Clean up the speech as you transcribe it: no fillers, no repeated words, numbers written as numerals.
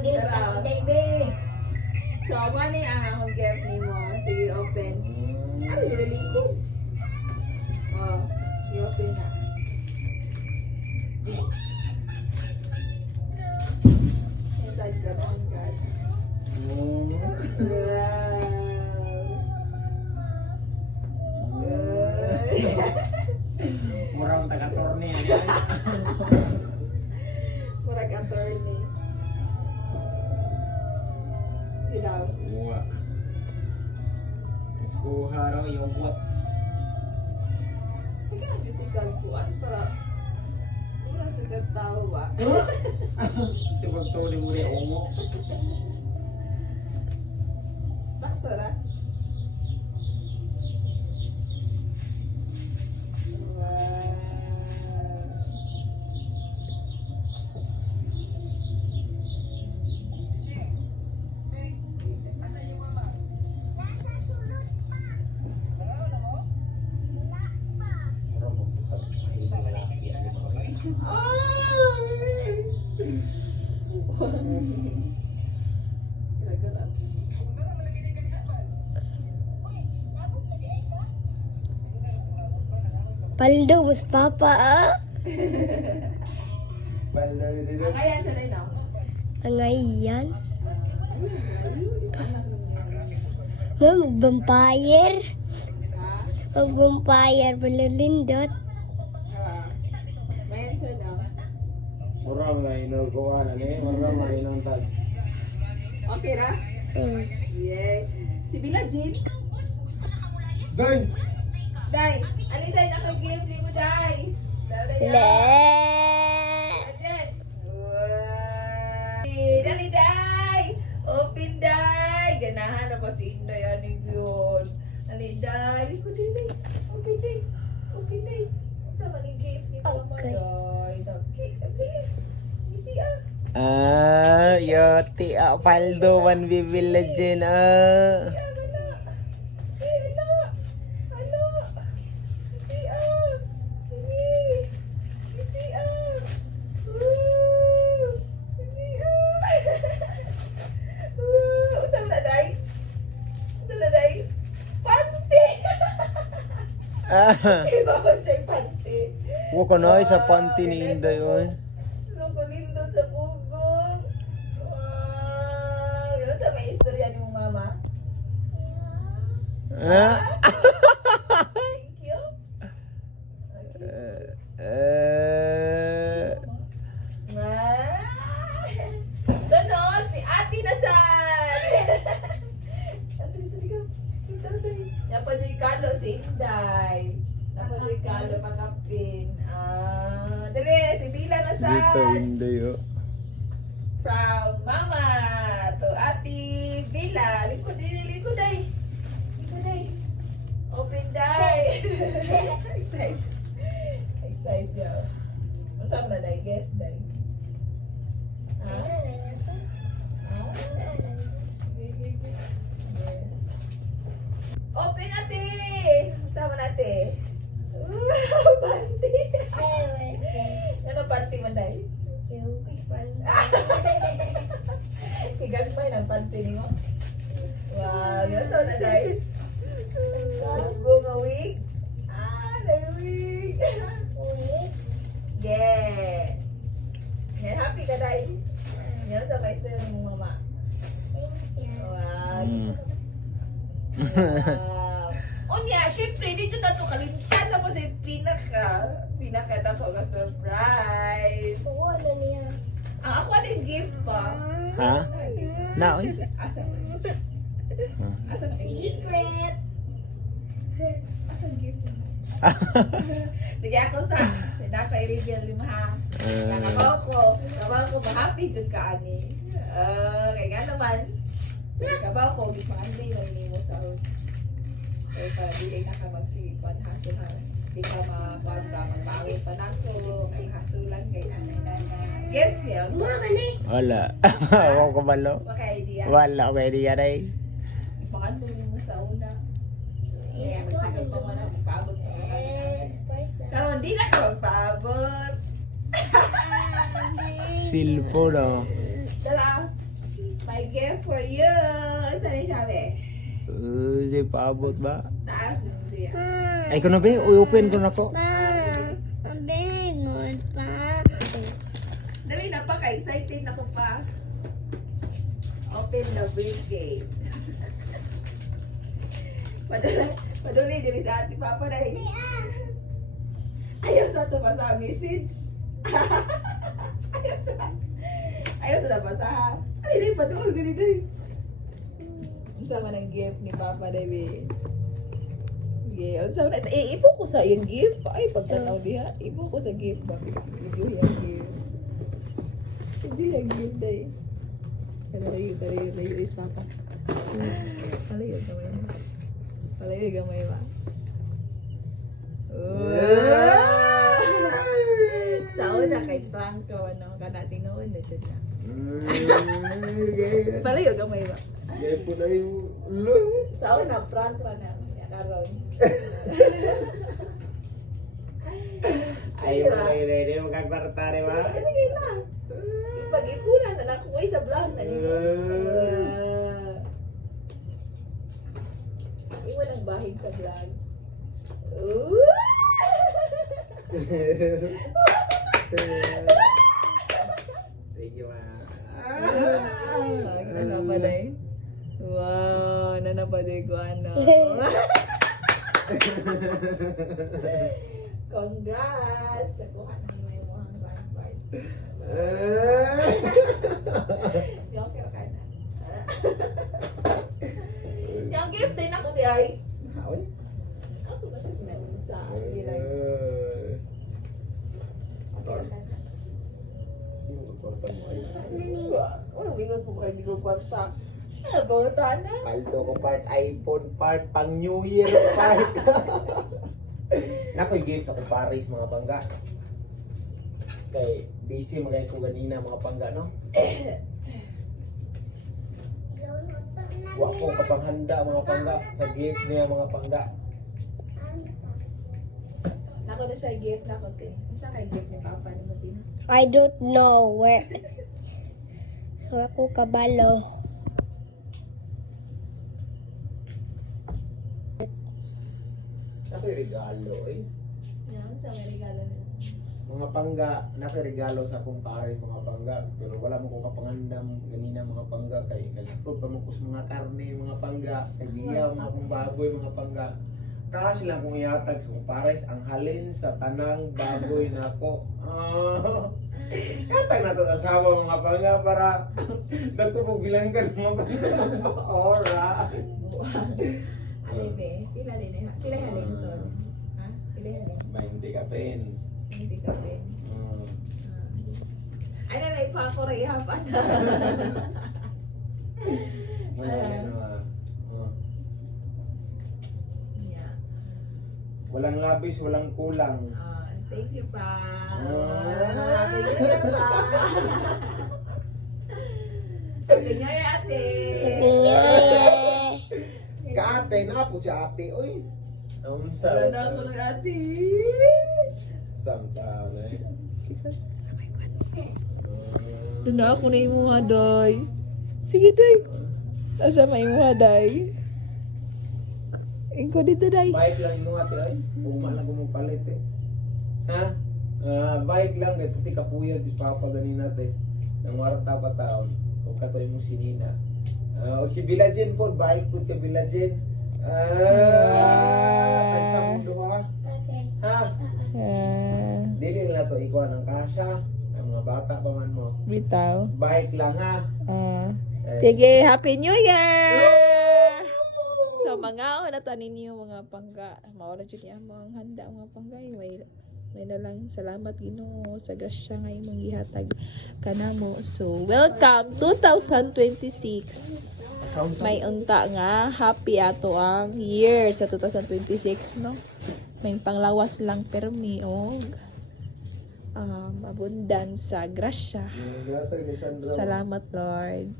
ang gift ako, baby. So, ano yung akong gift ni mo? Sige, open. Ay, really cool. Oh, i-open na. Inside ka ba ang card? Wow. Good. Murang taga-torne. Murag attorney. Ilaw. Uwa. Mas kuha raw yung bots. Kaya ang difficult kuan para wala sa katawa ba? Tibag to ni muli ongo. Sakto ra. Paldo, mas papa ah. Ang ayan sa rin ako. Ang ayan. Ma'am, mag-vampire. Ha? Mag-vampire, balulindot. Mayan sa na. Murang na inukuha na ni. Murang na inantag. Okay ra? Yay. Si Bila Jean. Day! Day, ano day naka-give ni mo, Day? Le. Ayan. Wow. Dali, Day! Open, Day! Ganahan na pa si Inday, aning yun. Dali, Day! Liko, Day! Open, Day! Open, Day! Sa manigip ni Mama, Okay. Day. Okay, okay. Easy, ah. Yoti paldo man Bibil Legend Ano? Eh, ano? Ano? Easy, ah. Ini. Easy, ah. Woo! Easy, ah. Woo! Unsa man na, Day? Unsa na, Day? Panty! Iba ba siya'y panty? Wo ko na sa panty ni Inday oy. Lindot sa pugong. Wow! Yun sa may istorya ni mong mama? Thank you. Sunod, si Ate Nasan! Ate, dito. Napadyo'y kalo si Inday. Napadyo'y kalo pakapin. Dali, si Bila Nasan! Inday oh. From Mama to Ate Bila. Likod day. Likod day. Open day. Excited. Excited yo. What's up na day? Guess day. Ha? Open ate! Sama natin. Panty! Ano panty man day? Kigagpay ng panty ni mo. Wow, yun so na day. Go nga wig. Day wig. Yeah. Yeah, happy ka day. Yun sa may sa'yo ng mama. Wow. Wow. Onya, syempre, dito na ito kalimtan na po sa pinaka na ko ka surprise. Ano niya? Ako ano yung gift pa? Ha? Na oy. Asa? Asa na yung gift? Secret. Asa yung gift? Sige ako sa i-reveal mo ha. Nakabaw ko, ma-happy dyan ka ani. Kaya nga naman, kabaw ko, gipangandi lang ni mo sa kaya para di na ka magsipan haso ha. Di ka mag-bawi pa na ko. Kay haso lang kay Guess niya. Wala. Ako ko balo. Baka idea. Wala ko idea day. Makando mo sa una. Kaya magsigal pa mo na magpaabot pa mo na. Karon di na ka magpaabot. Silpo no. Dala. My gift for you. Saan yung sabi? Siya paabot ba? Taas din siya. Ay ko na ba? Uy-open ko na ko. Very good pa. Dali na pa, ka-excited ako pa. Open the briefcase. Paduli diri sa ati Papa dahil. Ayaw sa ito ba sa message? Ayaw sa nabasa ha? Ay, di, padul, gani dahil. Ang sama ng gift ni Papa dahil. Okay, ang sama na. Ipo ko sa yung gift. Ay, pagtanaw diha. Ipo ko sa gift ba? Video yung gift. Hindi yung gift dahil. Talayo is Papa. Talayo gamay mo. Talayo gamay ba? Sa una kay Franco, ano, kada tinuon na siya. Talayo gamay ba? Gaya po na yung Sa una, Franco na. Karon. Ayaw mo na yun eh. Hindi mo kakwartare ba? Sige na. Ipag-ipunan na nakuha sa vlog na nito. Iwan ang bahig sa vlog. Thank you, ma. Nanapaday. Wow, nanapaday ko ano. Congrats! Nakuha na yung mga grandpa. Yung kaya ka na. Yung gift din ako di ay. Oy. Ako kasi sa ilang. Ano bingon po kayo bingon kwarta? Ano ba na? Paldo ko part iPhone part pang New Year part. Nakoy game sa kumpares mga bangga. Kay busy magay ko ganina mga bangga no. Wa ko kapanghanda mga bangga sa gift niya mga bangga. Nako na siya gift nako tin. Isa kay gift ni Papa ni Martina. I don't know where. Ako kabalo. Nakoy regalo eh. Yan sa may regalo niya. Mga pangga, nakiregalo sa kumpares mga pangga. Pero wala mo kong kapangandam ganina mga pangga. Kay kalipod pa mo ko sa mga karne mga pangga. Kay diyaw mga kong baboy mga pangga. Kasi lang kong ihatag sa kumpares ang halin sa tanang baboy na ko. Ihatag na ito asawa mga pangga para nagtubog bilanggan mga pangga. Alright. Ano be? Pila din eh. Pila halin son. Ha? Pila halin. 20 ka pen. Hindi ka rin. Ay na na ipakorehapan. Yeah. Walang labis, walang kulang. Thank you pa. Thank you pa. Thank you ate. Kaate, na po si ate, oy. Ang Wala na ako ng ate. Samtang eh. Doon na ako na imuha, day. Sige, day. Asa may imuha, day. Ingko dito, day. Bike lang mo ate, ay. Puma lang mo palit eh. Ha? Bike lang, eh. Puti kapuyag, bis papa ganin natin. Nang warta pa taon. O katoy mo sinina. O si Bilajen po, bike po ka Bilajen. Tayo sa mundo ka. Ha? Dili na to ikaw ng kasya. Ang mga bata pa man mo. Bitaw. Bike lang ha. Sige, Happy New Year! So, mga na tanin niyo mga pangga. Maura dyan niya mga handa mga pangga. May na lang salamat Ginoo sa grasya nga imong gihatag kanamo. So, welcome 2026. May unta nga happy ato ang year sa 2026 no. May panglawas lang permi og abundance sa grasya. Salamat Lord.